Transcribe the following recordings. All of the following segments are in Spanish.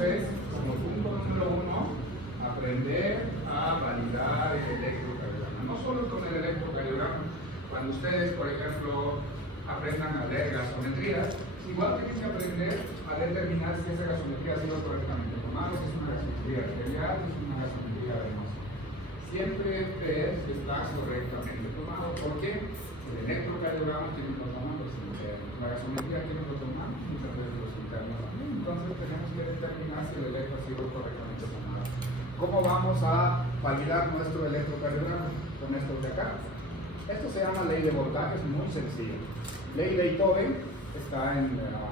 Entonces, como punto número uno, aprender a validar el electrocardiograma. No solo con el electrocardiograma. Cuando ustedes, por ejemplo, aprendan a leer gasometrías, igual tienen que aprender a determinar si esa gasometría ha sido correctamente tomada, si es una gasometría arterial, si es una gasometría venosa. Siempre ver si está correctamente tomado. ¿Por qué? El electrocardiograma tiene los tomados internos, la gasometría tiene los tomados, muchas veces los internos también. Entonces tenemos que determinar si el electro ha sido correctamente tomado. ¿Cómo vamos a validar nuestro electrocardiograma? Con esto de acá. Esto se llama ley de voltaje, es muy sencillo. Ley de Beethoven está en la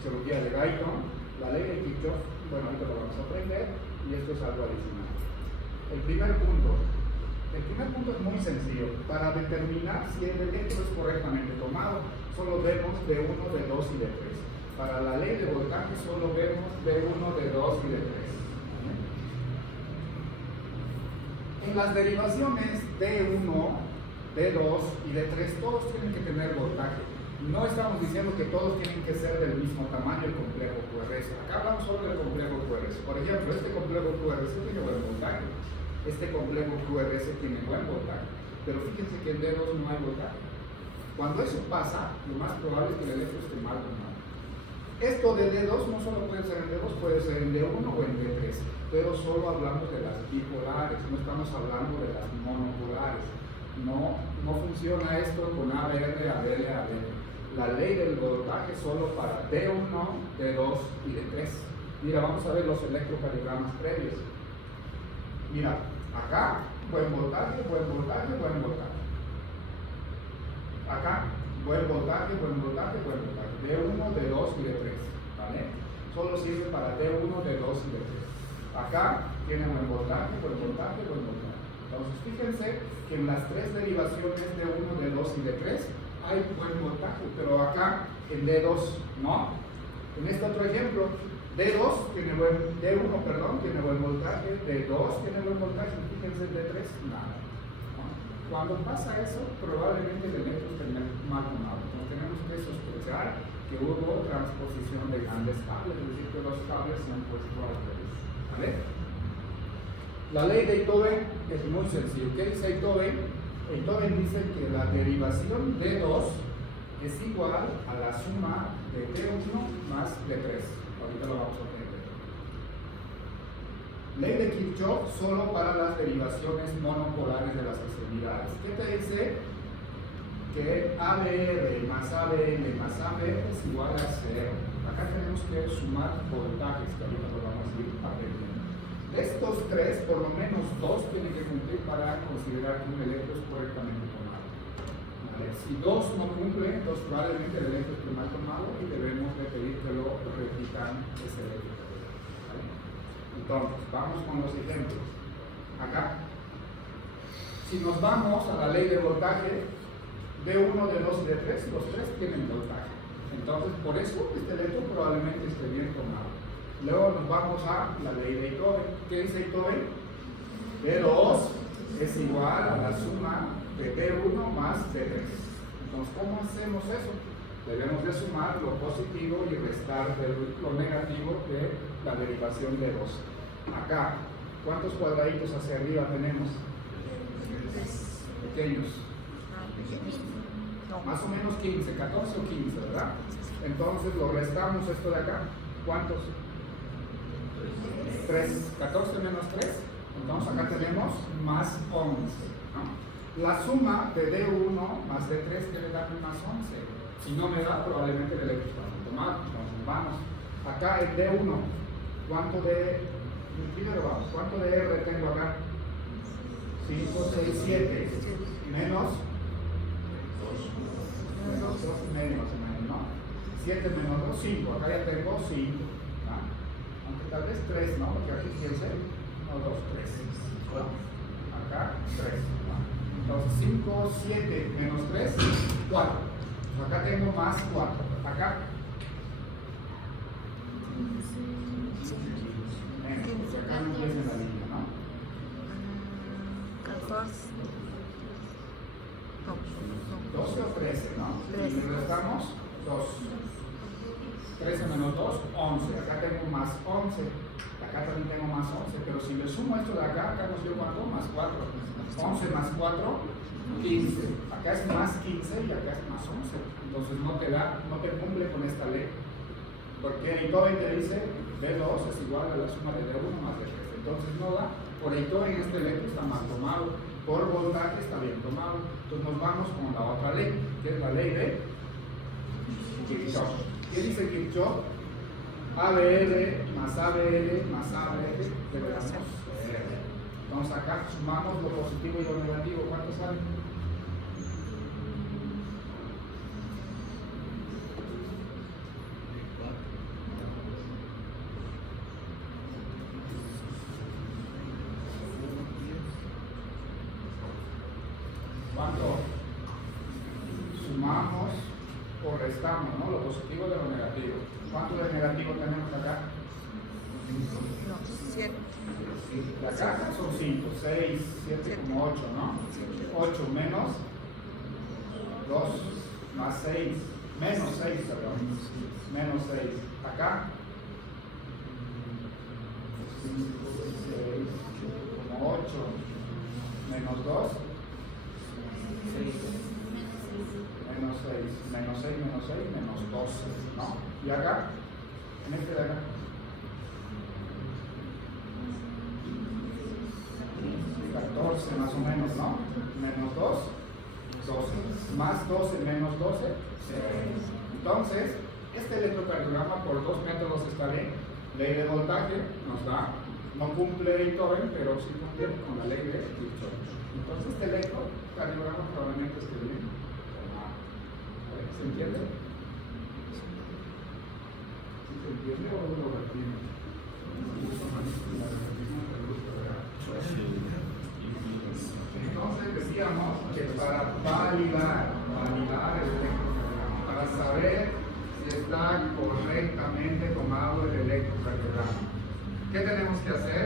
fisiología de Guyton. La ley de Kirchhoff, bueno, ahorita lo vamos a aprender, y esto es algo adicional. El primer punto es muy sencillo. Para determinar si el electro es correctamente tomado, solo vemos D1, D2 y D3. Para la ley de voltaje solo vemos D1, D2 y D3. En las derivaciones D1, D2 y D3, todos tienen que tener voltaje. No estamos diciendo que todos tienen que ser del mismo tamaño el complejo QRS. Acá hablamos solo del complejo QRS. Por ejemplo, este complejo QRS tiene buen voltaje. Este complejo QRS tiene buen voltaje. Pero fíjense que en D2 no hay voltaje. Cuando eso pasa, lo más probable es que el electro esté mal tomado. Esto de D2 no solo puede ser en D2, puede ser en D1 o en D3. Pero solo hablamos de las bipolares, no estamos hablando de las monopolares. No funciona esto con ABR, ABL, ABL. La ley del voltaje solo para D1, D2 y D3. Mira, vamos a ver los electrocardiogramas previos. Mira, acá, buen voltaje, buen voltaje, buen voltaje. Acá, buen voltaje, buen voltaje, buen voltaje. D1, D2 y D3. ¿Vale? Solo sirve para D1, D2 y D3. Acá tiene buen voltaje, buen voltaje, buen voltaje. Entonces, fíjense que en las tres derivaciones D1, D2 y D3 hay buen voltaje, pero acá en D2 no. En este otro ejemplo, D1 tiene buen voltaje, D2 tiene buen voltaje, fíjense D3 nada. Cuando pasa eso, probablemente el electro esté mal tomado. Entonces tenemos que sospechar que hubo transposición de grandes cables, es decir, que los cables se han puesto al revés. ¿Vale? La ley de Beethoven es muy sencilla. ¿Qué dice Beethoven? Beethoven dice que la derivación D2 es igual a la suma de D1 más D3. Ahorita lo vamos a aprender. Ley de Kirchhoff solo para las derivaciones monopolares de las extremidades. ¿Qué te dice? Que ABR más ABL más AB es igual a 0. Acá tenemos que sumar voltajes, que ahorita lo vamos a ir aprendiendo. De estos tres, por lo menos dos tienen que cumplir para considerar que un electro es correctamente tomado. ¿Vale? Si dos no cumplen, entonces probablemente el electro esté mal tomado y debemos de pedir que lo repitan ese electro. ¿Vale? Entonces, vamos con los ejemplos. Acá, si nos vamos a la ley de voltaje, D1, D2 y D3, los tres tienen voltaje. Entonces, por eso este electro probablemente esté bien tomado. Luego nos vamos a la ley de Beethoven. ¿Qué dice Beethoven? D2 es igual a la suma de D1 más D3. Entonces, ¿cómo hacemos eso? Debemos de sumar lo positivo y restar lo negativo de la derivación de 2. Acá, ¿cuántos cuadraditos hacia arriba tenemos? Pequeños. Más o menos 15, 14 o 15, ¿verdad? Entonces lo restamos esto de acá. ¿Cuántos? 3. 14 menos 3. Entonces acá tenemos más 11. ¿No? La suma de D1 más D3 que le da más 11. Si no me da, probablemente el electro está muy tomado. Entonces vamos. Acá el D1. ¿Cuánto de... Primero vamos. ¿Cuánto de R tengo acá? 5, 6, 7. Menos 7 menos 2, 5. Acá ya tengo 5. Aunque tal vez 3, ¿no? Porque aquí fíjense. 1, 2, 3. Acá 3. Entonces 5, 7 menos 3, 4. Acá tengo más 4. Acá. Porque acá no tiene la línea, ¿no? 14. 12 o 13, ¿no? Y le restamos 2. 13 menos 2, 11. Acá tengo más 11. Acá también tengo más 11. Pero si le sumo esto de acá, acá nos dio cuánto? Más 4. 11 más 4, 15. Acá es más 15 y acá es más 11. Entonces no te cumple con esta ley. Porque Einthoven te dice B2 es igual a la suma de D1 más D3. Entonces no da. Por Einthoven este electro está mal tomado. Por voltaje está bien tomado. Entonces nos vamos con la otra ley, que es la ley de Kirchhoff. ¿Qué dice Kirchhoff? ABL más ABL más ABL deberemos entonces acá sumamos lo positivo y lo negativo. ¿Cuánto sale? ¿Cuánto? Sumamos o restamos, ¿no? Lo positivo de lo negativo. ¿Cuánto de negativo tenemos acá? 7. De acá son 5, 6, 7 como 8, ¿no? 8 menos 2 más 6, menos 6, perdón. Menos 6. Acá 6 como 8 menos 2. 6. Menos 6, menos 6, menos 6, menos 12, ¿no? Y acá, en este de acá, 14 más o menos, ¿no? Menos 2, 12, más 12 menos 12, 0. Entonces, este electrocardiograma por dos métodos está bien. Ley de voltaje nos da, no cumple Einthoven, pero sí cumple con la ley de Kirchhoff. Entonces, este electrocardiograma probablemente esté bien. ¿Se entiende? ¿Sí se entiende o lo repetimos? Entonces decíamos que para validar el electrocardiograma, para saber si está correctamente tomado el electrocardiograma, ¿qué tenemos que hacer?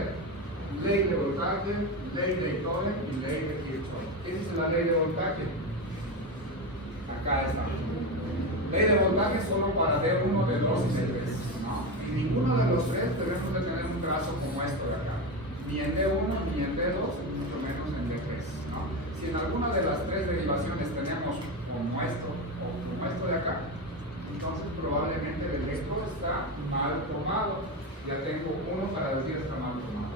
Ley de voltaje, ley de Einthoven y ley de Kirchhoff. ¿Qué dice la ley de voltaje? Acá está. Ley de voltaje solo para D1, D2 y D3. No, en ninguno de los tres debemos de tener un trazo como esto de acá. Ni en D1, ni en D2, y mucho menos en D3. ¿No? Si en alguna de las tres derivaciones teníamos como esto o como esto de acá, entonces probablemente el electro está mal tomado. Ya tengo uno para decir está mal tomado.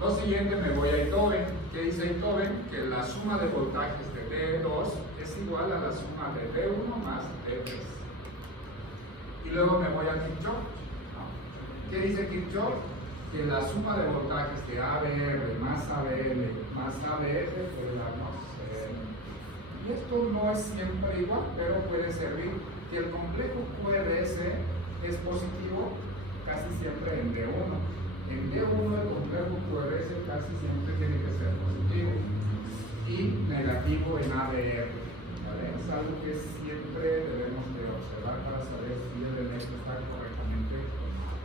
Lo siguiente me voy a Einthoven. ¿Qué dice Einthoven? Que la suma de voltajes de D2 es igual a la suma de D1 más D3. Y luego me voy a Kirchhoff. ¿No? ¿Qué dice Kirchhoff? Que la suma de voltajes de ABR más ABL más ABF puede darnos 0. Y esto no es siempre igual, pero puede servir. Que el complejo QRS es positivo casi siempre en D1. En D1 el complejo QRS casi siempre tiene que ser positivo y negativo en ABR. ¿Vale? Es algo que siempre debemos de observar para saber si el electro está correctamente tomado.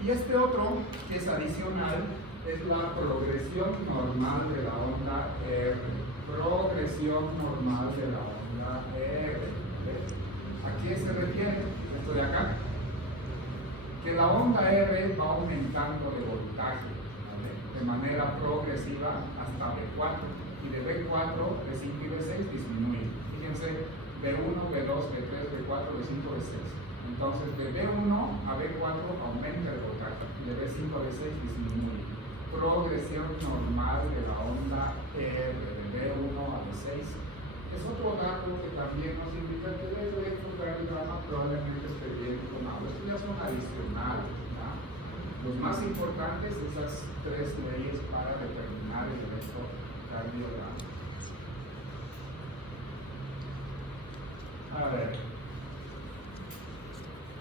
Y este otro, que es adicional, es la progresión normal de la onda R. Progresión normal de la onda R. ¿Vale? ¿A qué se refiere esto de acá? Que la onda R va aumentando de voltaje, ¿vale? De manera progresiva hasta B4, y de B4, B5 y B6 disminuye. Fíjense, B1, B2, B3, B4, B5, B6. Entonces, de B1 a B4 aumenta el voltaje, y de B5 a B6 disminuye. Progresión normal de la onda R, de B1 a B6. Es otro dato que también nos indica que el electrocardiograma probablemente esté bien tomado. Estos ya son adicionales, ¿verdad? Los más importantes, esas tres leyes para determinar el electrocardiograma. A ver,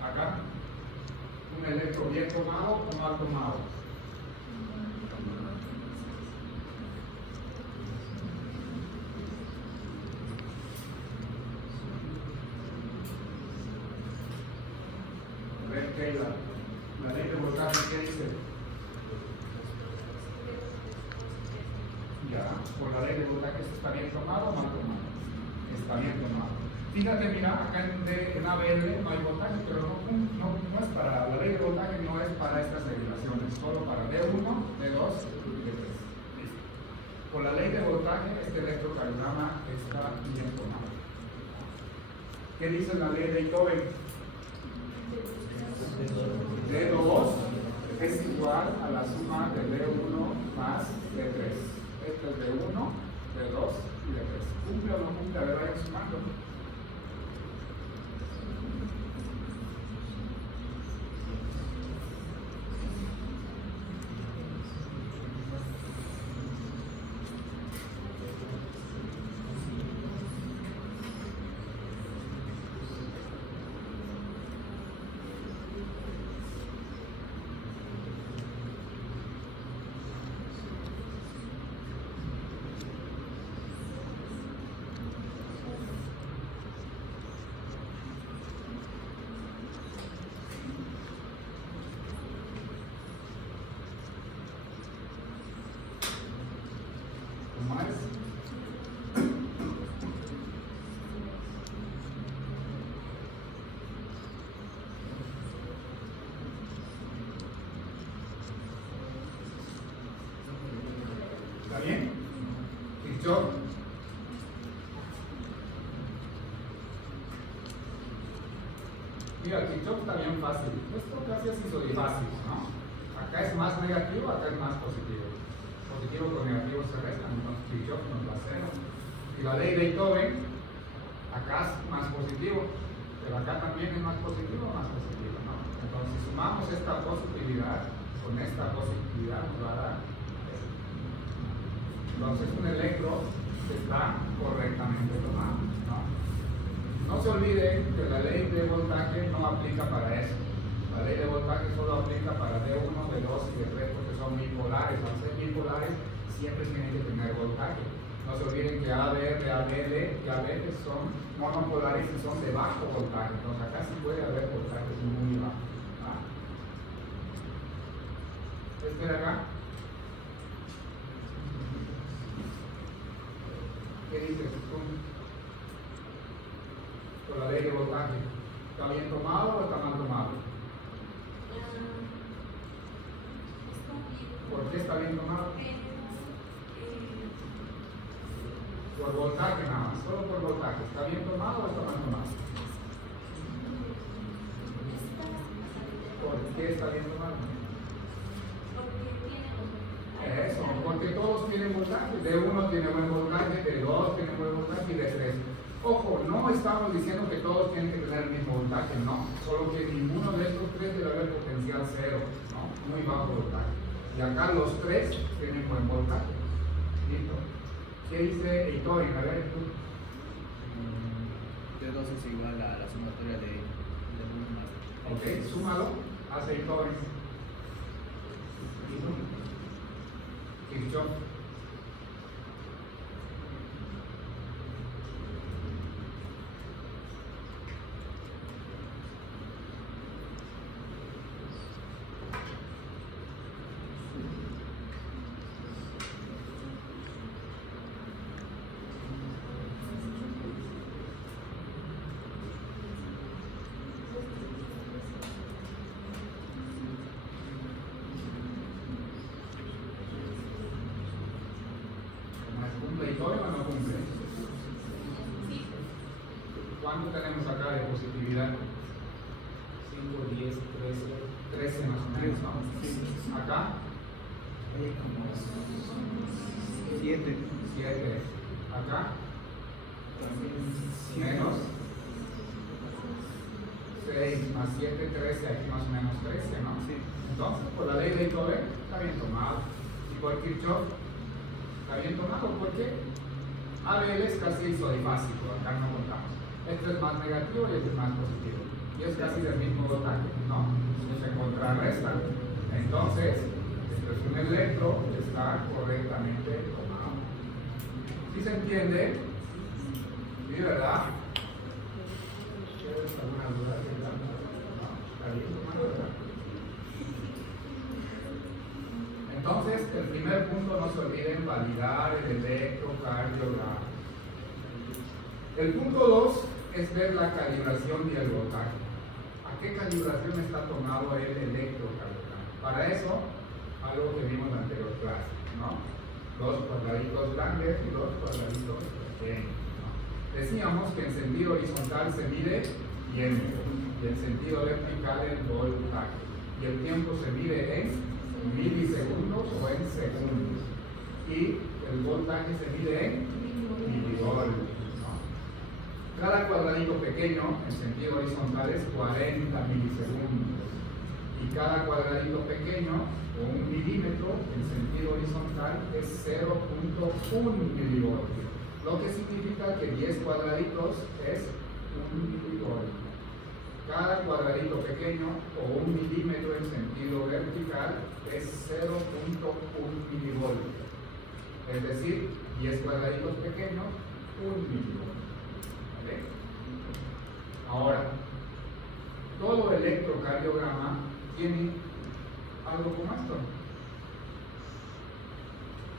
acá, un electro bien tomado o mal tomado. La ley de voltaje, ¿qué dice? Ya, por la ley de voltaje, ¿está bien tomado o mal tomado? Está bien tomado. Fíjate, mira, acá en ABL no hay voltaje, pero no es para, la ley de voltaje no es para estas derivaciones, solo para D1, D2 y D3. Listo. Con la ley de voltaje, este electrocardiograma está bien tomado. ¿Qué dice la ley de Beethoven? D2 es igual a la suma de D1 más D3. Esto es D1, D2 y D3. ¿Cumple o no cumple? A ver, vayan sumando. ¿Está bien? Kirchhoff. Mira, Kirchhoff está bien fácil. Esto casi es isodifácil, ¿no? Acá es más negativo, acá es más positivo. Positivo con negativo se restan, entonces Kirchhoff nos da cero. Y la ley de Beethoven, acá es más positivo, pero acá también es más positivo, ¿no? Entonces, si sumamos esta positividad con esta positividad, nos va a dar. Entonces un electro está correctamente tomado, ¿no? No se olvide que la ley de voltaje no aplica para eso. La ley de voltaje solo aplica para D1, D2 y D3 porque son bipolares. Al ser bipolares siempre tienen que tener voltaje. No se olviden que ABR, ABL y ABL son monopolares y son de bajo voltaje. Entonces acá sí puede haber voltajes muy bajos. ¿Ah? Este de acá. ¿Qué dices tú? Con la ley de voltaje. ¿Está bien tomado o está mal tomado? ¿Por qué está bien tomado? Por voltaje nada más, solo por voltaje. ¿Está bien tomado o está mal tomado? ¿Por qué está bien tomado? Eso, porque todos tienen voltaje. D1 tiene buen voltaje, D2 tiene buen voltaje y D3. Ojo, no estamos diciendo que todos tienen que tener el mismo voltaje, no. Solo que ninguno de estos tres debe haber potencial cero, ¿no? Muy bajo voltaje. Y acá los tres tienen buen voltaje. ¿Listo? ¿Qué dice Beethoven? A ver, tú. D2 es igual a la sumatoria de 1 más. Ok, súmalo. Hace Beethoven. Kirchhoff. ¿Cumple o no cumple? ¿Cuánto tenemos acá de positividad? 5, 10, 13 más o menos, ¿no? Acá 7. Acá menos 6 más 7, 13, aquí más o menos 13, ¿no? Sí. Entonces, por la ley de Beethoven está bien tomado. Y por Kirchhoff está bien tomado porque ABL es casi isodifásico, acá no contamos. Esto es más negativo y esto es más positivo. Y es casi del mismo voltaje, ¿no? Se contrarrestan. Entonces, esto es un electro que está correctamente tomado. ¿Sí se entiende? ¿Sí, verdad? ¿Tienes alguna duda? ¿No? ¿Está bien tomado, verdad? Entonces, el primer punto, no se olviden validar el electrocardiograma. El punto 2 es ver la calibración y el voltaje. ¿A qué calibración está tomado el electrocardiograma? Para eso, algo que vimos en la anterior clase, ¿no? Dos cuadraditos grandes y dos cuadraditos pequeños, ¿no? Decíamos que en sentido horizontal se mide tiempo y en sentido vertical el voltaje. Y el tiempo se mide en milisegundos o en segundos. Y el voltaje se mide en milivoltios. Cada cuadradito pequeño en sentido horizontal es 40 milisegundos y cada cuadradito pequeño o 1 milímetro en sentido horizontal es 0.1 milivoltio, lo que significa que 10 cuadraditos es 1 milivoltio. Cada cuadradito pequeño o 1 milímetro en sentido vertical es 0.1 milivoltio, es decir, 10 cuadraditos pequeños, 1 milivoltio. Ahora, todo electrocardiograma tiene algo como esto.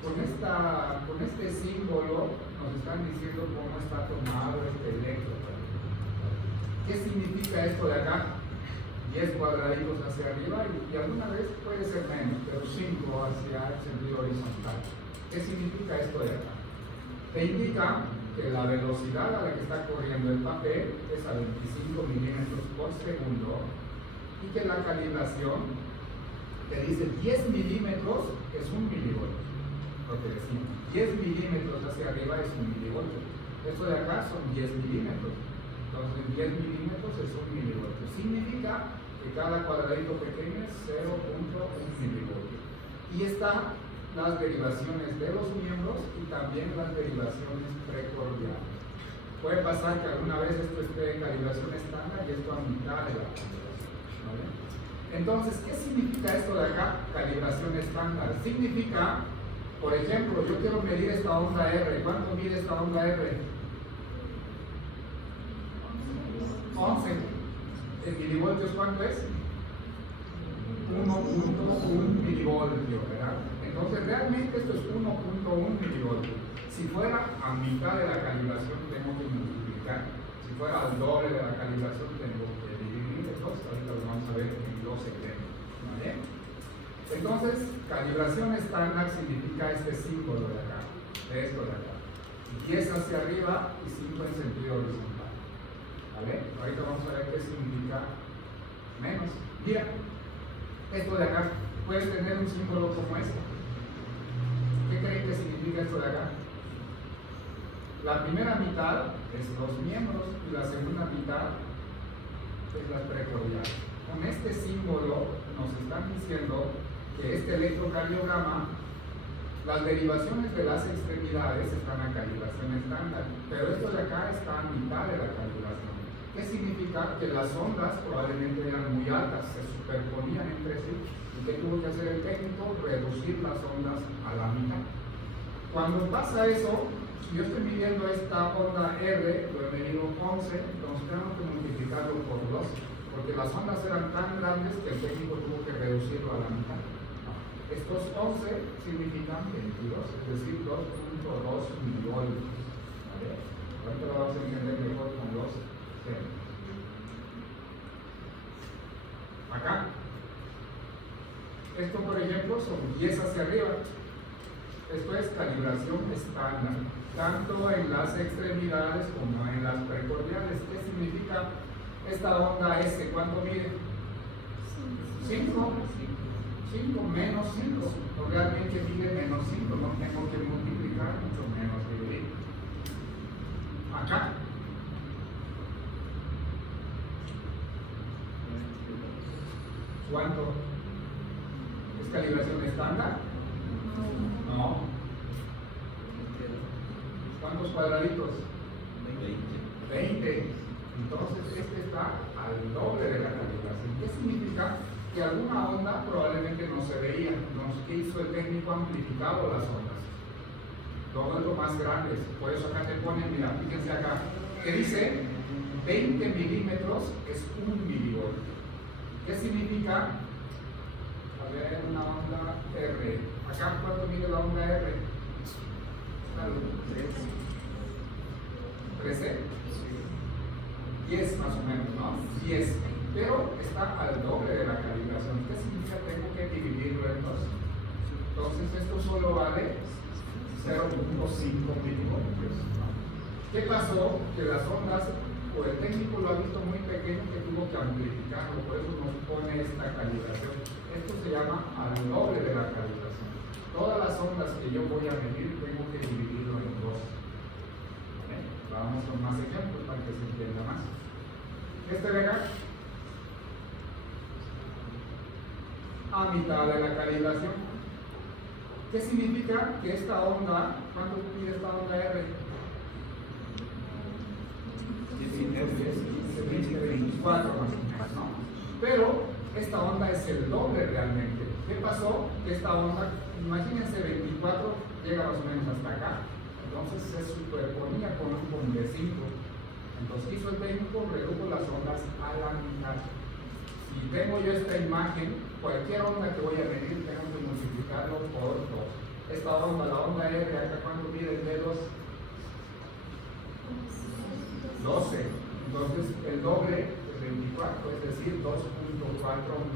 Con este símbolo nos están diciendo cómo está tomado este electrocardiograma. ¿Qué significa esto de acá? 10 cuadraditos hacia arriba y alguna vez puede ser menos, pero 5 hacia el sentido horizontal. ¿Qué significa esto de acá? Te indica que la velocidad a la que está corriendo el papel es a 25 milímetros por segundo y que la calibración te dice 10 milímetros es 1 milivoltio. Lo que decimos, 10 milímetros hacia arriba es 1 milivoltio. Esto de acá son 10 milímetros. Entonces 10 milímetros es 1 milivoltio. Significa que cada cuadradito pequeño es 0.1 milivoltio. Y está las derivaciones de los miembros y también las derivaciones precordiales. Puede pasar que alguna vez esto esté en calibración estándar y esto a mitad de la calibración, ¿vale? Entonces, ¿qué significa esto de acá? Calibración estándar. Significa, por ejemplo, yo quiero medir esta onda R. ¿Cuánto mide esta onda R? 11. ¿En milivoltios cuánto es? 1.1 milivoltio, ¿verdad? Entonces realmente esto es 1.1 milivoltio. Si fuera a mitad de la calibración tengo que multiplicar. Si fuera al doble de la calibración tengo que dividir. Entonces ahorita lo vamos a ver en los ejemplos, ¿vale? Entonces, calibración estándar significa este símbolo de acá, de esto de acá. 10 hacia arriba y 5 en sentido horizontal, ¿vale? Ahorita vamos a ver qué significa menos. Mira, esto de acá, puedes tener un símbolo como este. ¿Qué creen que significa esto de acá? La primera mitad es los miembros y la segunda mitad es las precordiales. Con este símbolo nos están diciendo que este electrocardiograma, las derivaciones de las extremidades están a calibración estándar, pero esto de acá está a mitad de la calibración. ¿Qué significa? Que las ondas probablemente eran muy altas, se superponían entre sí. ¿Y qué tuvo que hacer el técnico? Reducir las ondas a la mitad. Cuando pasa eso, si yo estoy midiendo esta onda R, lo he medido 11, entonces tengo que multiplicarlo por 2, porque las ondas eran tan grandes que el técnico tuvo que reducirlo a la mitad. Estos 11 significan 22, es decir, 2.2 milivoltios. ¿Vale? Ahorita lo vamos a entender mejor con los ceros. Acá. Esto, por ejemplo, son 10 hacia arriba. Esto es calibración estándar, tanto en las extremidades como en las precordiales. ¿Qué significa esta onda S? ¿Cuánto mide? 5. 5 menos 5. O realmente mide menos 5. No tengo que multiplicar, mucho menos dividir. Acá. ¿Cuánto? ¿Es calibración estándar? No. ¿Cuántos cuadraditos? 20. Entonces este está al doble de la calibración. ¿Qué significa? Que alguna onda probablemente no se veía. Entonces, ¿qué hizo el técnico? Amplificado las ondas. Todo es lo más grande. Por eso acá te ponen, mira, fíjense acá, que dice 20 milímetros es 1 milivoltio. ¿Qué significa? A ver, una onda R. Acá, ¿cuánto mide la onda R? 13. 10 más o menos, ¿no? 10. Pero está al doble de la calibración. ¿Qué significa? Tengo que dividirlo en dos. Entonces esto solo vale 0.5 milivoltios. ¿Qué pasó? Que las ondas, o el técnico lo ha visto muy pequeño que tuvo que amplificarlo, por eso nos pone esta calibración. Esto se llama al doble de la calibración. Todas las ondas que yo voy a medir tengo que dividirlo en dos. ¿Vale? Vamos con más ejemplos para que se entienda más. Este de acá, a mitad de la calibración. ¿Qué significa? Que esta onda, ¿cuánto mide esta onda R? 24 más o menos, ¿no? Pero esta onda es el doble realmente. ¿Qué pasó? Que esta onda, imagínense, 24 llega más o menos hasta acá. Entonces se superponía con un de 5. Entonces hizo el técnico, redujo las ondas a la mitad. Si tengo yo esta imagen, cualquier onda que voy a medir tengo que multiplicarlo por 2. Esta onda, la onda R, acá cuánto mide el dedos? 12. Entonces el doble es 24, es decir, 2.4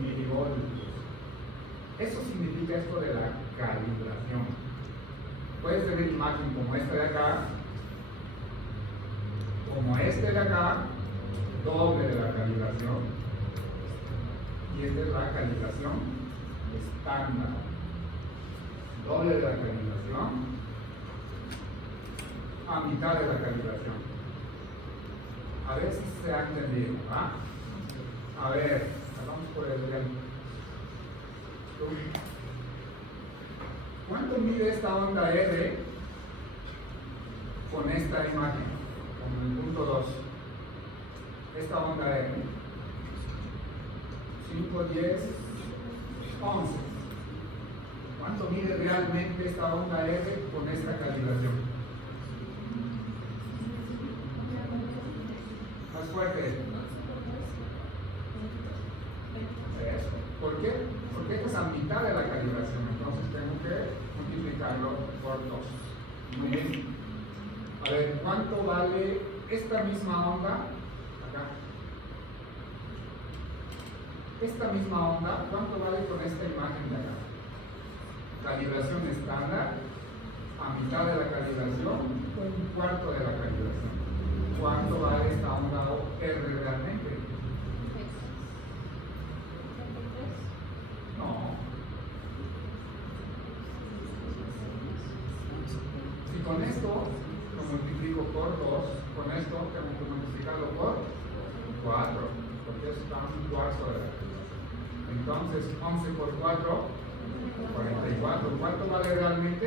milivoltios. Eso significa esto de la calibración. Puedes tener imagen como esta de acá, como este de acá, doble de la calibración, y esta es la calibración estándar, doble de la calibración, a mitad de la calibración. A ver si se ha entendido, ¿va? A ver, vamos por el ejemplo. ¿Cuánto mide esta onda R con esta imagen? Con el punto 2. Esta onda R. 5, 10, 11. ¿Cuánto mide realmente esta onda R con esta calibración? Más fuerte. Eso. ¿Por qué? Porque esta es a mitad de la calibración. Entonces tengo que multiplicarlo por 2. Muy bien. A ver, ¿cuánto vale esta misma onda? Acá. Esta misma onda, ¿cuánto vale con esta imagen de acá? Calibración estándar, a mitad de la calibración, un cuarto de la calibración. ¿Cuánto vale esta onda R realmente? No. Si con esto lo multiplico por 2, con esto tengo que multiplicarlo por 4, porque eso está un cuarto de la calibración. Entonces, 11 por 4, 44. ¿Cuánto vale realmente?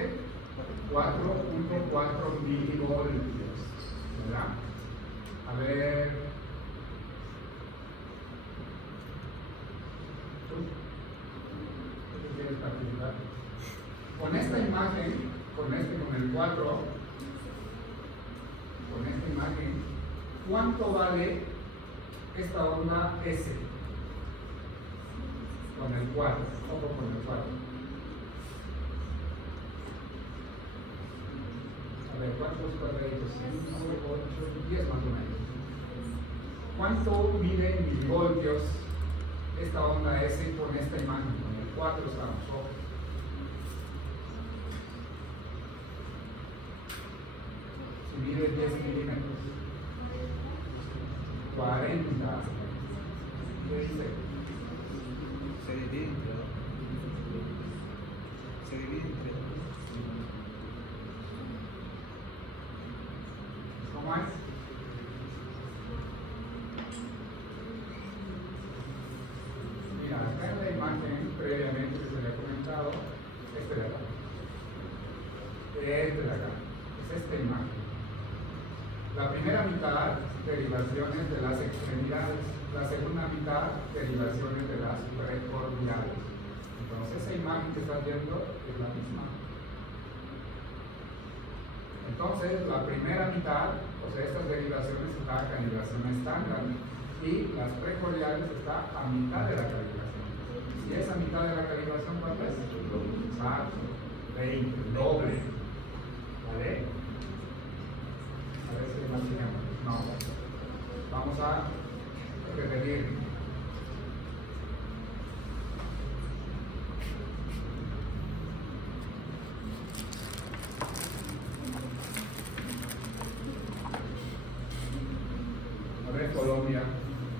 4.4 milivoltios. ¿Verdad? A ver. ¿Tú quieres participar? Con esta imagen, con el 4, con esta imagen, ¿cuánto vale esta onda S? Con el 4, ojo con el 4. A ver, ¿cuántos cuadraditos? 5, 8, 10 más o menos. ¿Cuánto mide en milivoltios esta onda S con esta imagen? Con el 4 estamos, ojo. Si mide 10 milímetros, 40. ¿Qué dice? Se divide entre dos. Se divide entre dos. ¿Cómo es? Mira, acá en la imagen previamente que se le ha comentado, este de acá. Este de acá. Es esta imagen. La primera mitad, derivaciones de las extremidades. La segunda mitad, derivaciones de las precordiales. Entonces esa imagen que estás viendo es la misma. Entonces la primera mitad, o sea, estas derivaciones está a calibración estándar y las precordiales está a mitad de la calibración. Si es a mitad de la calibración, ¿cuál es? Exacto, 20, doble. ¿Vale? A ver si imaginamos. No. Vamos a repetir. A ver, Colombia,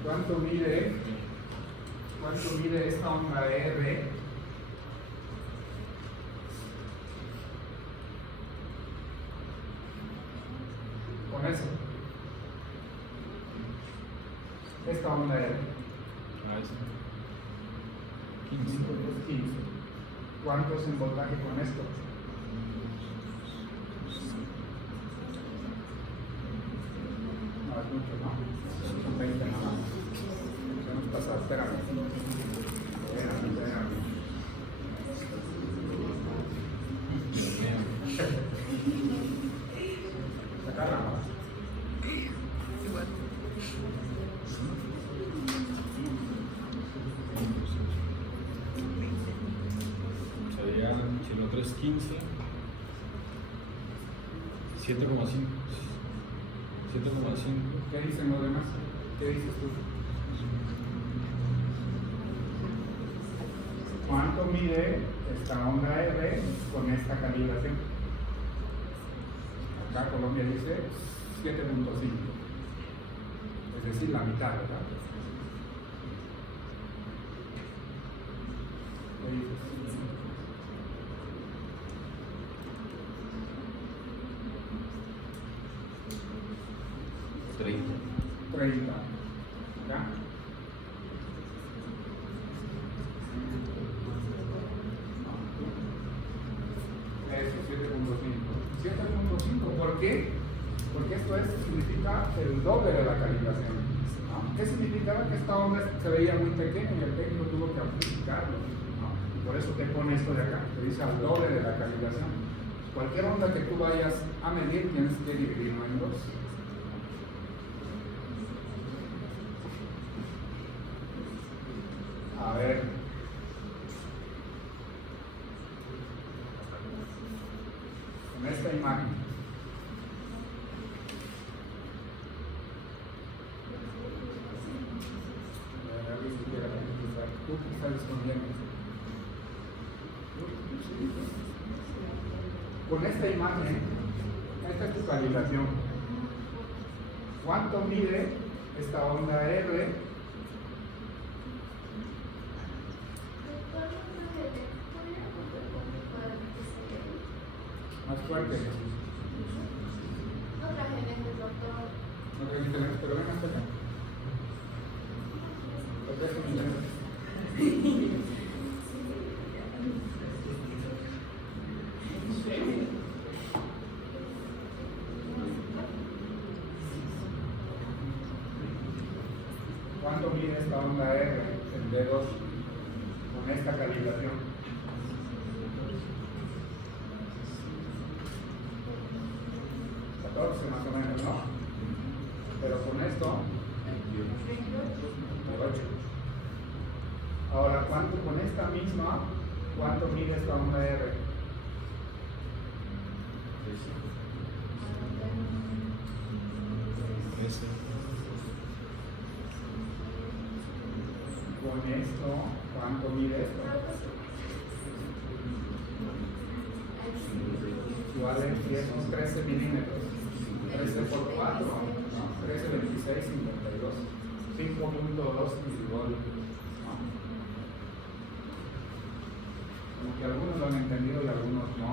¿cuánto mide esta onda R? Con eso. Esta onda R. 15. ¿Cuánto es en voltaje con esto? No, es mucho, ¿no? Son 20 nada más. Podemos pasar, espérame. Sacarla más. Sería, si el otro es 15, 7,5. ¿Qué dicen los demás? ¿Qué dices tú? ¿Cuánto mide esta onda R con esta calibración? Acá Colombia dice 7.5, es decir, la mitad, ¿verdad? ¿Qué dices? 30. ¿Ya? Eso, 7.5. ¿Por qué? Porque esto significa el doble de la calibración. ¿No? ¿Qué significaba? Que esta onda se veía muy pequeña y el técnico tuvo que amplificarlo. ¿No? Y por eso te pone esto de acá, te dice al doble de la calibración. Cualquier onda que tú vayas a medir tienes que dividirlo en dos. A ver. Con esta imagen. Tú que estás escondiendo. Con esta imagen, esta es tu calibración. ¿Cuánto mide esta onda R? Más fuerte. No traje lentes, doctor. No trajiste lentes, pero ven hasta acá. Porque es mi lente. ¿Cuánto mide esta onda R en dedos con esta calibración? 14 más o menos, ¿no? Pero con esto, 8. Ahora, ¿cuánto con esta misma? ¿Cuánto mide esta onda R? Con esto, ¿cuánto mide esto? Vale 13 milímetros. 13 por 4, ¿no? 13, 26, 52. 5.2 milivol. ¿No? Como que algunos lo han entendido y algunos no.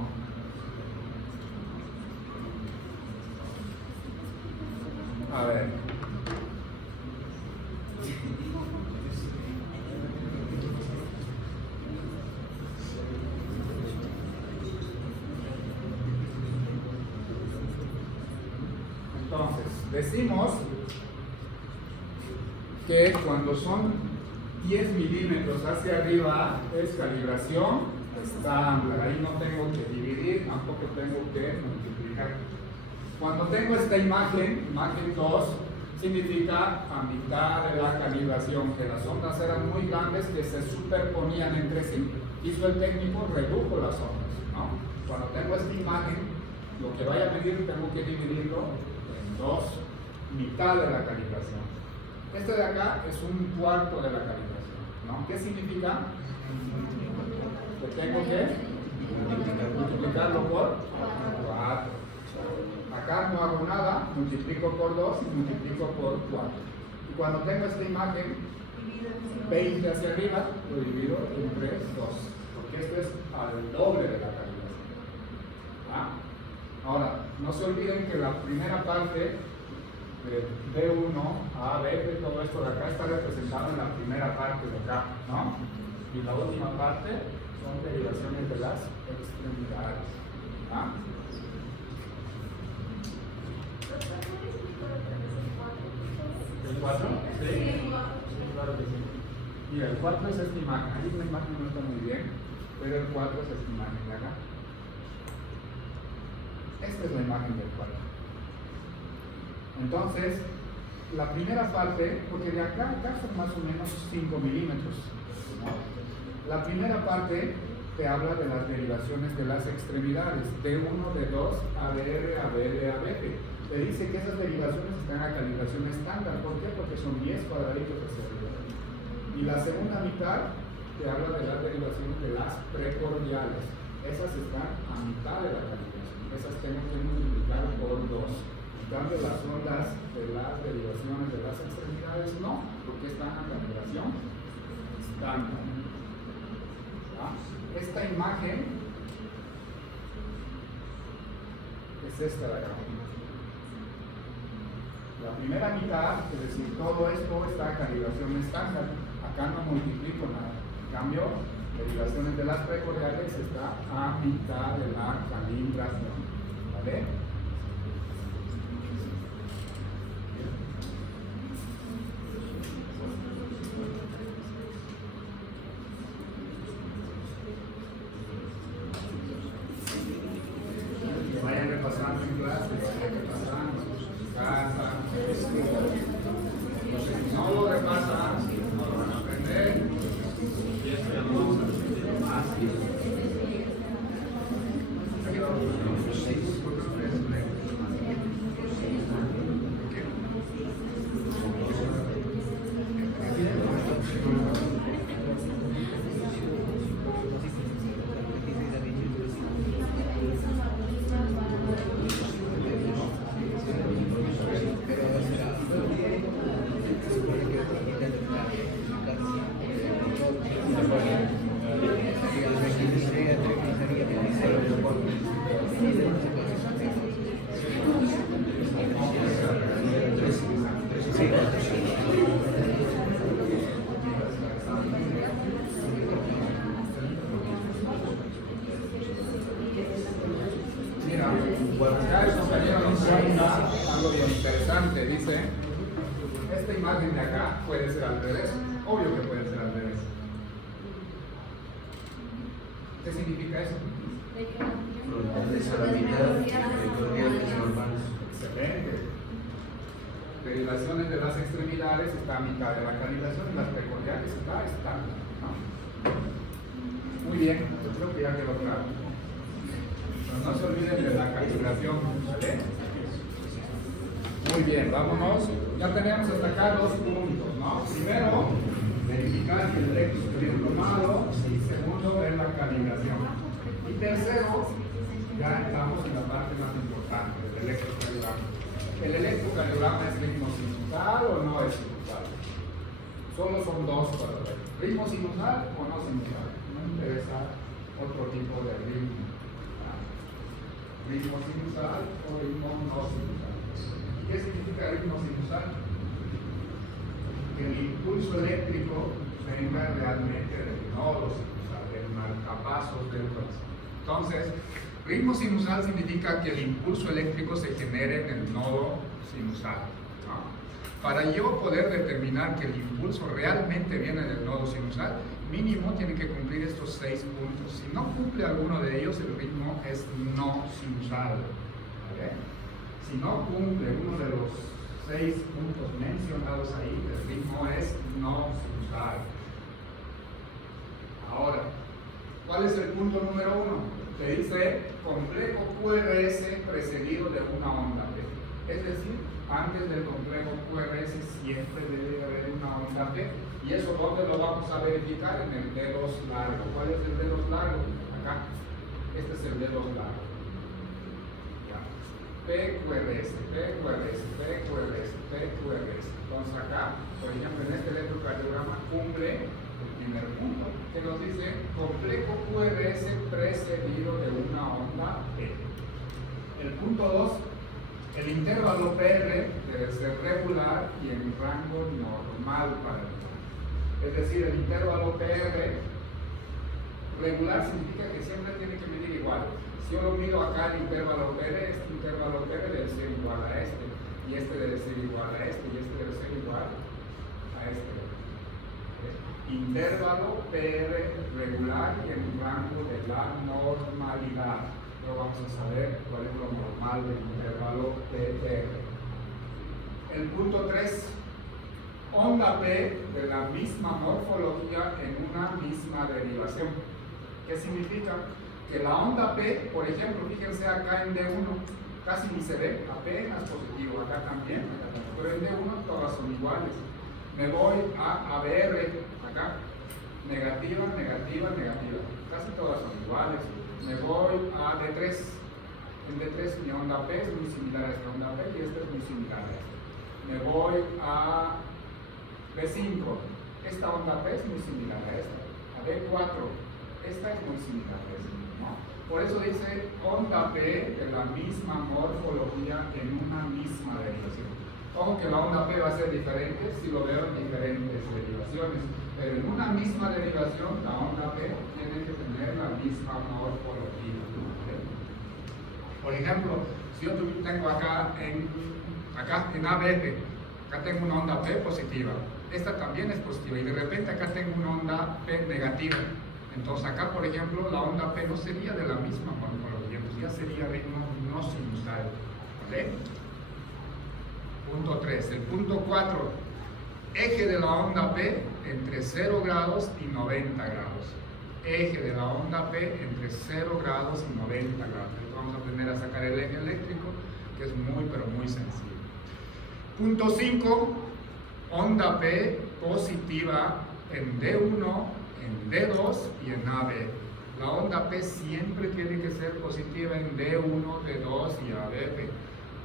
A ver. Entonces, decimos que cuando son 10 milímetros hacia arriba es calibración estándar. Ahí no tengo que dividir, tampoco tengo que multiplicar. Cuando tengo esta imagen, imagen 2, significa a mitad de la calibración, que las ondas eran muy grandes que se superponían entre sí. Hizo el técnico, redujo las ondas, ¿no? Cuando tengo esta imagen, lo que vaya a medir tengo que dividirlo en 2 mitad de la calibración. Este de acá es un cuarto de la calibración, ¿no? ¿Qué significa? Que tengo que multiplicarlo por 4. Acá no hago nada, multiplico por 2 y multiplico por 4. Y cuando tengo esta imagen, 20 hacia arriba, lo divido entre 2, porque esto es al doble de la calibración. ¿Ah? Ahora, no se olviden que la primera parte de B1, A, B, todo esto de acá está representado en la primera parte de acá, ¿no? Y la última parte son derivaciones de las extremidades. ¿Ah? ¿El 4? Sí. Sí, claro que sí. Mira, el 4 es esta imagen. Ahí la imagen no está muy bien, pero el 4 es esta imagen de acá. Esta es la imagen del 4. Entonces, la primera parte, porque de acá a acá son más o menos 5 milímetros, ¿no? La primera parte te habla de las derivaciones de las extremidades, D1, D2, ABR, ABL, ABF. Te dice que esas derivaciones están a calibración estándar. ¿Por qué? Porque son 10 cuadraditos hacia arriba. Y la segunda mitad te habla de las derivaciones de las precordiales. Esas están a mitad de la calibración. Esas tengo que multiplicar por 2. En cambio, las ondas de las derivaciones de las extremidades no, porque están a calibración estándar. ¿Ah? Esta imagen es esta de acá. La primera mitad, es decir, todo esto está a calibración estándar. Acá no multiplico nada. En cambio, derivaciones de las precordiales está a mitad de la calibración. ¿Vale? Vayan repasando en clase, vayan repasando en casa. Si no lo repasan, no lo van a aprender. Y esto ya no vamos a aprender más. Mira, acá el compañero nos pregunta algo bien interesante. Dice, esta imagen de acá puede ser al revés. Obvio que puede ser al revés. ¿Qué significa eso? Excelente. Derivaciones de las extremidades está a mitad de la calibración y las precordiales está estándar, ¿no? Muy bien, yo creo que ya quedó claro. No se olviden de la calibración, ¿vale? Muy bien, vámonos. Ya tenemos hasta acá 2 puntos, ¿no? Primero, verificar que el electro esté bien tomado. Y segundo, ver la calibración. Y tercero, ya estamos en la parte más importante, el electrocardiograma. ¿El electrocardiograma es ritmo sinusal o no es sinusal? Solo son 2 para ver. ¿Ritmo sinusal o no sinusal? No me interesa otro tipo de ritmo. ¿Ritmo sinusal o ritmo no sinusal? ¿Qué significa ritmo sinusal? Que el impulso eléctrico venga realmente del nodo sinusal, del marcapasos del corazón. Entonces, ritmo sinusal significa que el impulso eléctrico se genere en el nodo sinusal, ¿no? Para yo poder determinar que el impulso realmente viene del nodo sinusal, mínimo tiene que cumplir estos 6 puntos. Si no cumple alguno de ellos, el ritmo es no sinusal. ¿Vale? Si no cumple uno de los 6 puntos mencionados ahí, el ritmo es no sinusal. Ahora, ¿cuál es el punto número 1? Te dice complejo QRS precedido de una onda. Es decir, antes del complejo QRS siempre debe haber una onda P. ¿Y eso dónde lo vamos a verificar? En el dedos largo. ¿Cuál es el dedos largo? Acá. Este es el dedos largo. Ya. PQRS, PQRS, PQRS, PQRS. Entonces acá, por ejemplo, en este electrocardiograma cumple el primer punto, que nos dice complejo QRS precedido de una onda P. El punto 2, el intervalo PR debe ser regular y en rango normal para el humano. Es decir, el intervalo PR regular significa que siempre tiene que medir igual. Si yo lo mido acá el intervalo PR, este intervalo PR debe ser igual a este, y este debe ser igual a este, y este debe ser igual a este. Intervalo PR regular y en rango de la normalidad. Pero vamos a saber cuál es lo normal del intervalo PR. El punto 3, onda P de la misma morfología en una misma derivación. ¿Qué significa? Que la onda P, por ejemplo, fíjense acá en D1, casi ni se ve, apenas positivo, acá también, pero en D1 todas son iguales. Me voy a ABR, acá, negativa, negativa, negativa, casi todas son iguales. Me voy a D3, en D3 mi onda P es muy similar a esta onda P y esta es muy similar a esta. Me voy a D5, esta onda P es muy similar a esta. A D4, esta es muy similar a esta, ¿no? Por eso dice onda P de la misma morfología en una misma derivación. Ojo que la onda P va a ser diferente si lo veo en diferentes derivaciones, pero en una misma derivación la onda P tiene que tener la misma morfología. ¿Okay? Por ejemplo, si yo tengo acá en ABF, acá tengo una onda P positiva, esta también es positiva, y de repente acá tengo una onda P negativa. Entonces acá, por ejemplo, la onda P no sería de la misma morfología, pues ya sería ritmo no sinusal. ¿Okay? Punto 3. El punto 4. Eje de la onda P entre 0 grados y 90 grados. Eje de la onda P entre 0 grados y 90 grados. Entonces vamos a aprender a sacar el eje eléctrico, que es muy, pero muy sencillo. Punto 5. Onda P positiva en D1, en D2 y en AB. La onda P siempre tiene que ser positiva en D1, D2 y AB.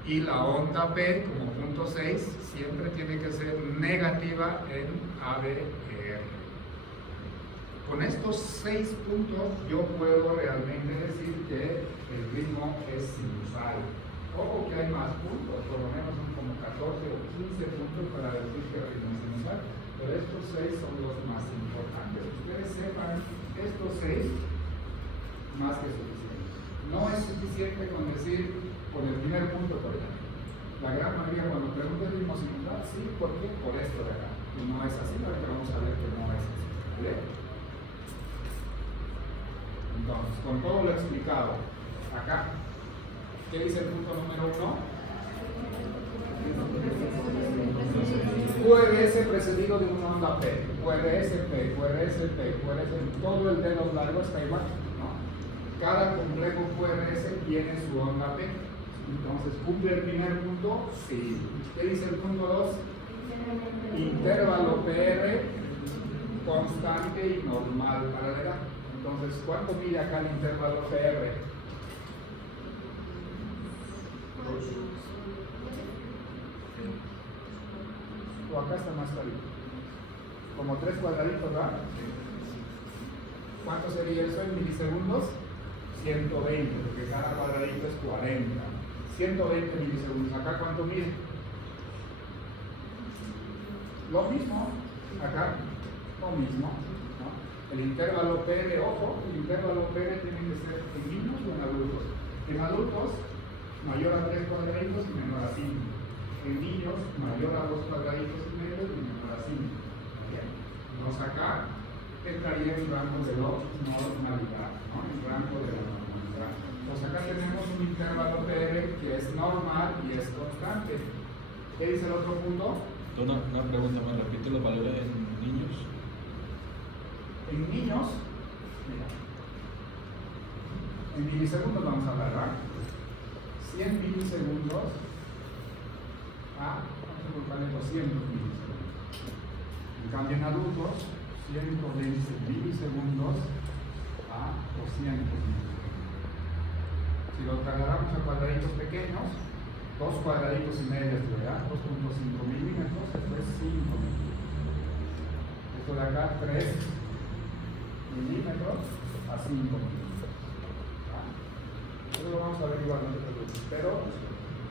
Y la onda P, como punto 6, siempre tiene que ser negativa en ABR. Con estos 6 puntos yo puedo realmente decir que el ritmo es sinusal. Ojo que hay más puntos, por lo menos son como 14 o 15 puntos para decir que el ritmo es sinusal, pero estos 6 son los más importantes. Ustedes sepan estos 6, más que suficiente. No es suficiente con decir, con el primer punto, por ejemplo. La gran mayoría cuando pregunta el ritmo sinusal, sí, ¿por qué? Por esto de acá. Y no es así, pero vamos a ver que no es así. ¿Vale? Entonces, con todo lo explicado, acá, ¿qué dice el punto número 1? QRS precedido de una onda P, QRS P, QRS P, QRS, todo el dedo largo está igual, ¿no? Cada complejo QRS tiene su onda P. Entonces, ¿cumple el primer punto? Sí. ¿Qué dice el punto 2? Intervalo PR constante y normal para la edad. Entonces, ¿cuánto mide acá el intervalo PR? O acá está más clarito. Como 3 cuadraditos, ¿verdad? ¿Cuánto sería eso en milisegundos? 120, porque cada cuadradito es 40. 120 milisegundos. ¿Acá cuánto mide? Lo mismo. Acá, lo mismo. ¿No? El intervalo PR, ojo, el intervalo PR tiene que ser en niños o en adultos. En adultos, mayor a 3 cuadraditos y menor a 5. En niños, mayor a 2 cuadraditos y medio y menor a 5. Entonces acá entraría en rango de normalidad, ¿no? En rango de la normalidad. Entonces acá tenemos un intervalo PR que es normal y es constante. ¿Qué dice el otro punto? Una pregunta más, repite los valores en niños. En niños, mira, en milisegundos vamos a hablar, ¿verdad? 100 milisegundos vale 200 milisegundos. En cambio, en adultos, 120 milisegundos a 200 milisegundos. Si lo trasladamos a cuadraditos pequeños, 2 cuadraditos y medio, ¿verdad? 2.5 milímetros, esto es 5 milímetros. Esto de acá, 3 milímetros a 5 milímetros. Eso lo vamos a ver igual, no te preocupes. Pero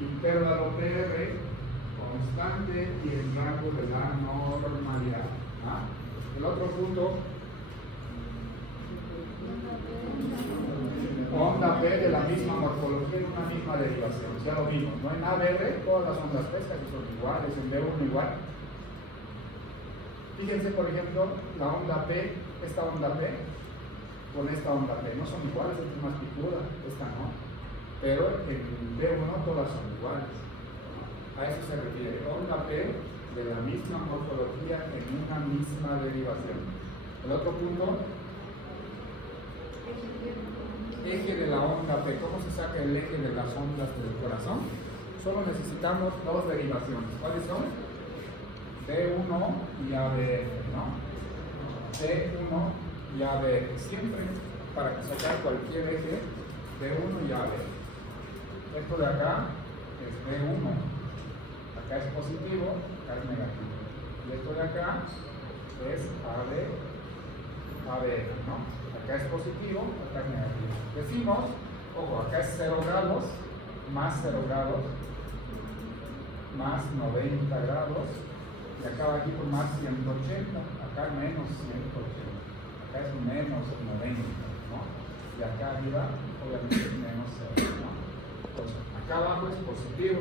intervalo PR constante y el rango de la normalidad. El otro punto, onda P de la misma morfología en una misma derivación. Ya lo vimos, ¿no? En ABR todas las ondas P son iguales, en B1 igual. Fíjense, por ejemplo, la onda P, esta onda P, con esta onda P, no son iguales, esta es más picuda, esta no. Pero en B1 todas son iguales. A eso se refiere, onda P de la misma morfología en una misma derivación. El otro punto, eje de la onda P. ¿Cómo se saca el eje de las ondas del corazón? Solo necesitamos 2 derivaciones. ¿Cuáles son? D1 y ABR, ¿no? D1 y ABR. Siempre para sacar cualquier eje, D1 y ABR. Esto de acá es D1. Acá es positivo, acá es negativo. Y esto de acá es ABR, ¿no? Acá es positivo, acá es negativo. Decimos, ojo, acá es 0 grados, más 0 grados, más 90 grados, y acá va aquí por más 180, acá es menos 180, acá es menos 90, ¿no? Y acá arriba, obviamente, es menos 0, ¿no? Pues acá abajo es positivo,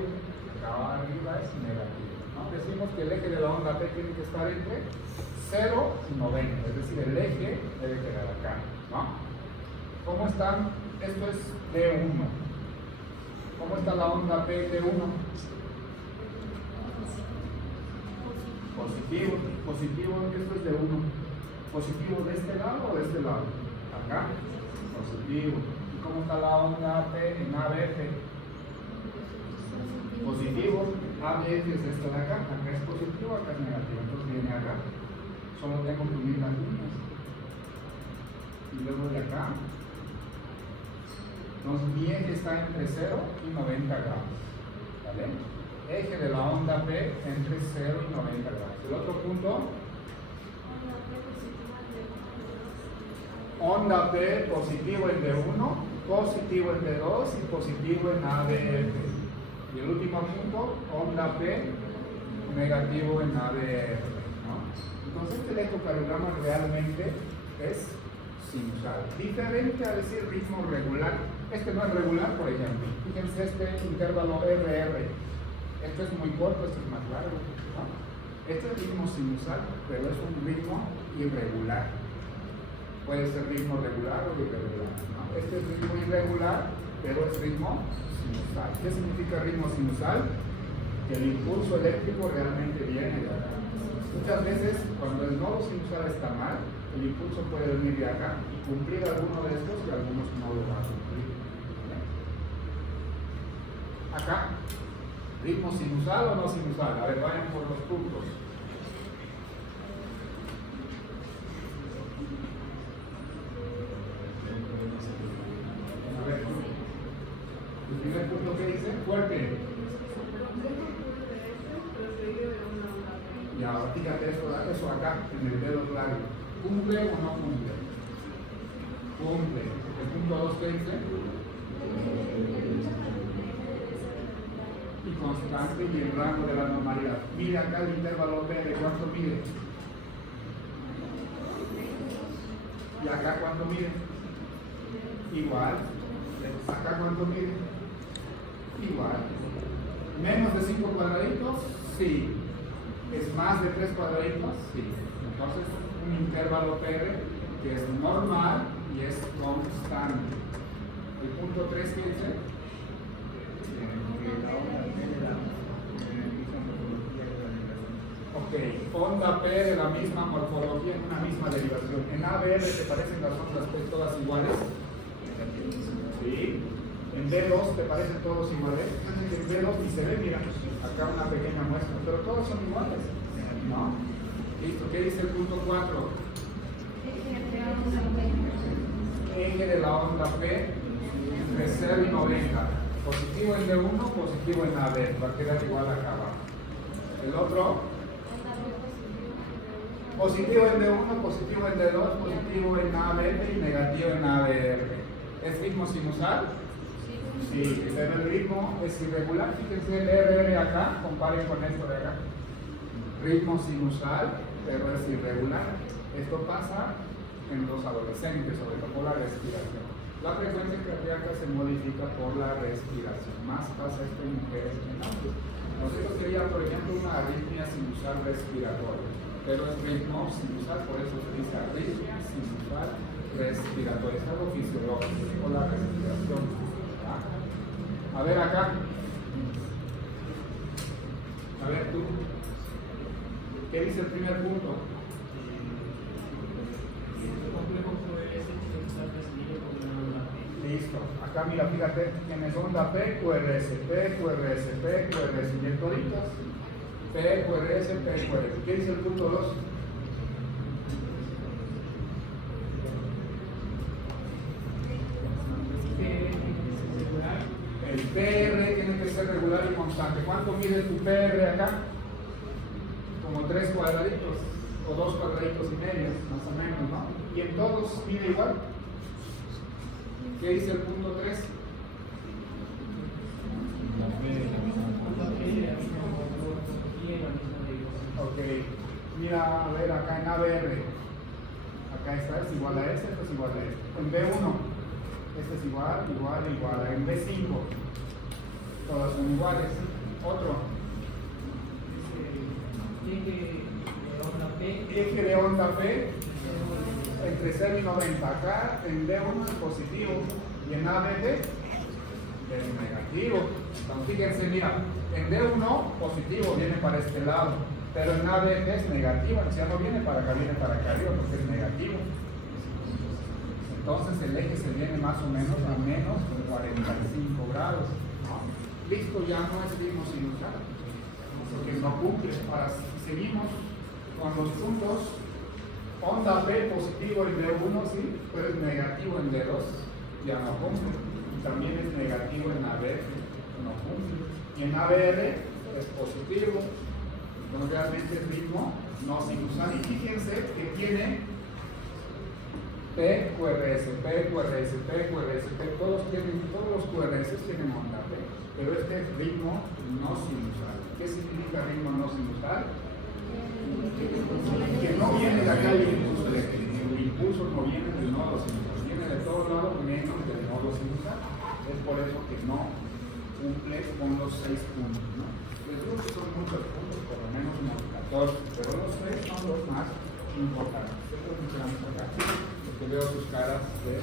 acá arriba es negativo, ¿no? Decimos que el eje de la onda P tiene que estar entre 0 y 90, es decir, el eje debe quedar acá, ¿no? ¿Cómo están? Esto es D1. ¿Cómo está la onda P D1? Positivo, positivo, esto es D1. ¿Positivo de este lado o de este lado? Acá, positivo. ¿Y cómo está la onda P en ABF? Positivo, ABF es esto de acá, acá es positivo, acá es negativo, entonces viene acá. Solo tengo que unir las líneas. Y luego de acá. Entonces mi eje está entre 0 y 90 grados. ¿Vale? Eje de la onda P entre 0 y 90 grados. El otro punto. Onda P positivo en D1, positivo en D2 y positivo en ABF. Y el último punto, onda P negativo en ABF. Entonces este electrocardiograma realmente es sinusal. Diferente a decir ritmo regular. Este no es regular, por ejemplo. Fíjense este intervalo RR. Esto es muy corto, esto es más largo, ¿no? Este es ritmo sinusal, pero es un ritmo irregular. Puede ser ritmo regular o irregular, ¿no? Este es ritmo irregular, pero es ritmo sinusal. ¿Qué significa ritmo sinusal? Que el impulso eléctrico realmente viene de acá. Muchas veces, cuando el nodo sinusal está mal, el impulso puede venir de acá y cumplir alguno de estos y algunos no lo van a cumplir. ¿Vale? Acá, ritmo sinusal o no sinusal. A ver, vayan por los puntos. A ver, el primer punto que dice, fuerte. Ya, fíjate eso acá, en el dedo largo. ¿Cumple o no cumple? Cumple. El punto 2 que dice. Y constante y el rango de la normalidad. Mira acá el intervalo P, ¿de cuánto mide? ¿Y acá cuánto mide? Igual. ¿Acá cuánto mide? Igual. ¿Menos de 5 cuadraditos? Sí. ¿Es más de 3 cuadraditos? Sí. Entonces, un intervalo PR que es normal y es constante. El punto 3 que dice. Ok, onda P de la misma morfología en una misma derivación. En ABR te parecen las ondas pues todas iguales. Sí. En B2 te parecen todos iguales. En B2 ni se ve, mira, acá una pequeña muestra, pero todos son iguales, ¿no? Listo, ¿qué dice el punto 4? Eje de la onda P entre 0 y 90. Positivo en D1, positivo en AB. Va a quedar igual acá abajo. El otro, positivo en D1, positivo en D2, positivo en AB y negativo en ABR. ¿Es ritmo sinusal? Sí, pero el ritmo es irregular. Fíjense el RR acá, comparen con esto de acá. Ritmo sinusal, pero es irregular. Esto pasa en los adolescentes, sobre todo por la respiración. La frecuencia cardíaca se modifica por la respiración. Más pasa esto en mujeres que en hombres. Nosotros sería, por ejemplo, una arritmia sinusal respiratoria, pero es ritmo sinusal, por eso se dice arritmia sinusal respiratoria. Es algo fisiológico por la respiración. A ver acá. A ver tú. ¿Qué dice el primer punto? Listo. Acá mira, fíjate, tienes onda P, QRS, P, QRS, P, QRS, y el toritas. P, QRS, P, QRS. ¿Qué dice el punto 2? El PR tiene que ser regular y constante. ¿Cuánto mide tu PR acá? Como 3 cuadraditos o 2 cuadraditos y medio, más o menos, ¿no? Y en todos mide igual. ¿Qué dice el punto 3? Ok, mira, a ver, acá en ABR. Acá esta es igual a esta, esta es igual a esta. En B1, este es igual, igual, igual. En B5, todas son iguales. Otro. Eje de onda P entre 0 y 90. Acá en D1 es positivo y en ABD es negativo. Entonces, fíjense, mira, en D1 positivo viene para este lado, pero en ABD es negativo. Ya no viene para acá, viene para acá arriba porque es negativo. Entonces el eje se viene más o menos a menos 45 grados. Listo, ya no es ritmo sinusal, porque no cumple. Ahora seguimos con los puntos. Onda P positivo en D1, sí, pero es negativo en D2, ya no cumple. También es negativo en AB, no cumple. Y en ABR es positivo, entonces realmente es ritmo no sinusal. Y fíjense que tiene P, QRS, P, QRS, P, QRS, P, todos los QRS tienen onda P, pero este es ritmo no sinusal. ¿Qué significa ritmo no sinusal? Que no viene de acá el impulso eléctrico. El impulso no viene del nodo sinusal, viene de todos lados menos del nodo sinusal. Es por eso que no cumple con los 6 puntos, ¿no? Les digo que son muchos puntos, por lo menos unos 14, pero los 3 son los más importantes. Después nos quedamos acá, porque veo sus caras de